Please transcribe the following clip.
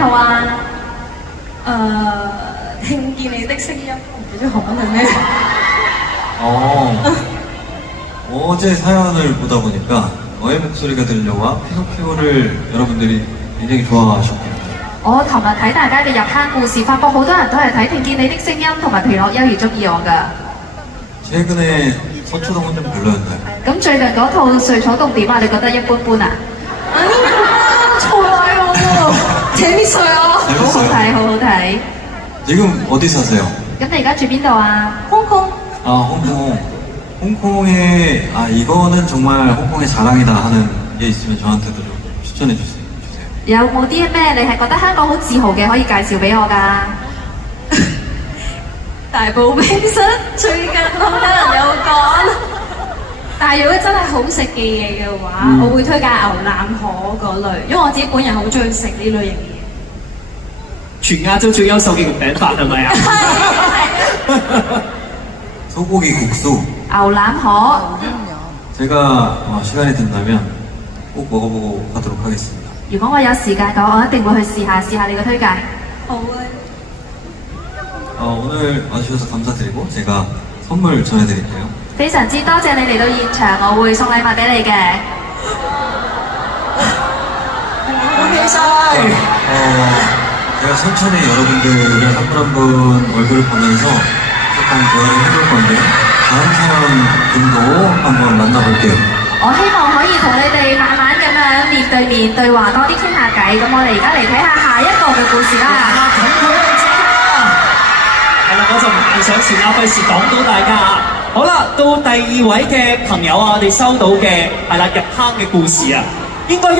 套啊？聽見你的聲音，唔記得韓文係咩？ 어제 사연을 보다 보니까 너의 목소리가 들려와 피노키오를 여러분들이 굉장히 좋아하셨거든요. 我琴日睇大家嘅入坑故事，發覺好多人都係睇聽見你的聲音同埋皮諾丘而中意我㗎。 최근에 서초동은 좀 별로였나요? 咁最近嗰套睡草洞點啊？你覺得一般般啊？ 좋아요. 재밌어요. 好好睇，好好睇。 지금 어디 사세요? 咁你而家住邊度啊？ 홍콩. 아, 홍콩. 홍콩에, 이거는 정말 홍콩의 자랑이다 하는 게 있으면 저한테도 좀 추천해 주세요. 有冇啲咩你係覺得香港好自豪嘅可以介紹俾我㗎？ 大埔冰室最近好多人有講，但係如果真係好食嘅嘢嘅話，我會推介牛腩河嗰類，因為我自己本人好中意食呢類型嘅嘢。全亞洲最優秀嘅肉餅法係咪啊？ 소고기 국수. 牛腩河， 제가 시간이 된다면 꼭 먹어보고 가도록 하겠습니다. 如果我有時間嘅話，我一定會去試下你嘅推介。好啊。 오늘 와주셔서 감사드리고 제가 선물 전해드릴게요. 非常之多謝你嚟到現場，我會送禮物俾你嘅。 제가 천천히 여러분들을 한 분 한 분 얼굴을 보면서 조금 대화를 해볼 건데 다음 사연분도 한번 만나볼게요. 我希望可以同你哋慢慢咁樣面對面對話，多啲傾下偈。咁我哋而家嚟睇下下一個嘅故事啦。 係啦，我就唔太想前啦，費事講到大家啊。好啦，到第二位嘅朋友啊，我哋收到嘅係啦入坑嘅故事啊，應該。